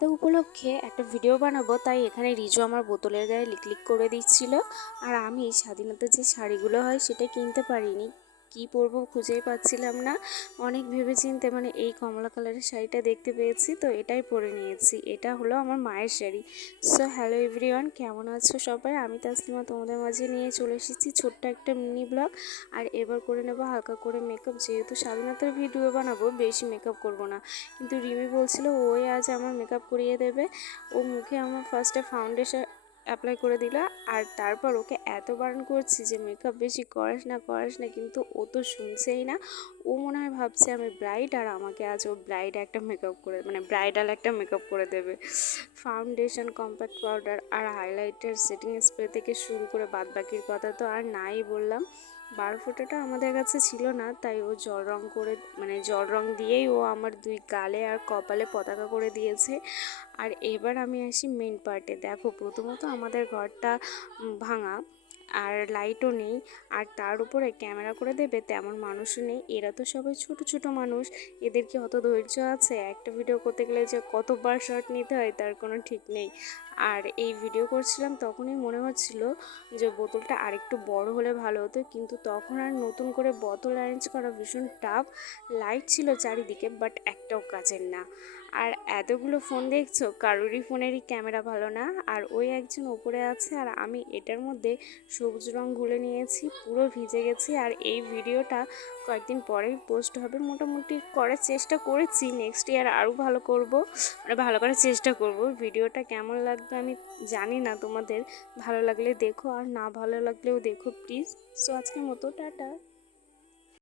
স্বাধীনতা উপলক্ষে একটা ভিডিও বানাবো, তাই এখানে রিজু আমার বোতলের গায়ে লিকলিক করে দিচ্ছিল। আর আমি স্বাধীনতার যে শাড়িগুলো হয় সেটা কিনতে পারিনি, কি পরবো খুঁজেই পাচ্ছিলাম না। অনেক ভেবেচিন্তে এই কমলা কালারের শাড়িটা দেখতে পেয়েছি, তো এটাই পরে নিয়েছি। এটা হলো আমার মায়ের শাড়ি। সো হ্যালো এভরিওয়ান, কেমন আছো সবাই? আমি তাসলিমা তোমাদের মাঝে নিয়ে চলে এসেছি ছোট্ট একটা মিনি ব্লগ। আর এবার করে নেবো হালকা করে মেকআপ, যেহেতু স্বাধীনতার ভিডিও বানাবো বেশি মেকআপ করব না। কিন্তু রিমি বলছিল ওই আজ আমার মেকআপ করিয়ে দেবে। ও মুখে আমার ফার্স্টে ফাউন্ডেশন অ্যাপ্লাই করে দিল, আর তারপর ওকে এত বারণ করছি যে মেকআপ বেশি করাস না, কিন্তু ও তো শুনছেই না। ও মনে হয় ভাবছে আমি ব্রাইড, আর আমাকে আজ ও ব্রাইড একটা মেকআপ করে ব্রাইডাল একটা মেকআপ করে দেবে। ফাউন্ডেশন, কম্প্যাক্ট পাউডার আর হাইলাইটার, সেটিং স্প্রে থেকে শুরু করে বাদবাকির কথা তো আর নাই বললাম। 12 ফোঁটাটা আমাদের কাছে ছিল না, তাই ও জল রং করে জল রং দিয়েই ও আমার দুই গালে আর কপালে পতাকা করে দিয়েছে। আর এবার আমি আসি মেন পার্টে। দেখো, প্রথমত আমাদের ঘরটা ভাঙা, আর লাইটও নেই, আর তার উপরে ক্যামেরা করে দেবে তেমন মানুষও নেই। এরা তো সবাই ছোট ছোট মানুষ, এদের কি অত ধৈর্য আছে? একটা ভিডিও করতে গেলে যে কতবার শট নিতে হয় তার কোনো ঠিক নেই। আর এই ভিডিও করছিলাম তখনই মনে হচ্ছিল যে বোতলটা আরেকটু বড় হলে ভালো হতো, কিন্তু তখন আর নতুন করে বোতল অ্যারেঞ্জ করা ভীষণ টাফ। লাইট ছিল চারিদিকে, বাট একটাও কাজের না। আর এতগুলো ফোন দেখছো, কারোরই ফোনেরই ক্যামেরা ভালো না। আর ওই একজন ওপরে আছে, আর আমি এটার মধ্যে সবুজ রং গুলে নিয়েছি, পুরো ভিজে গেছি। আর এই ভিডিওটা কয়েকদিন পরেই পোস্ট হবে। মোটামুটি করার চেষ্টা করেছি, নেক্সট ইয়ার আরও ভালো করব, ভালো করার চেষ্টা করব। ভিডিওটা কেমন লাগবে আমি জানি না, তোমাদের ভালো লাগলে দেখো, আর না ভালো লাগলেও দেখো প্লিজ। সো আজকের মতো টাটা।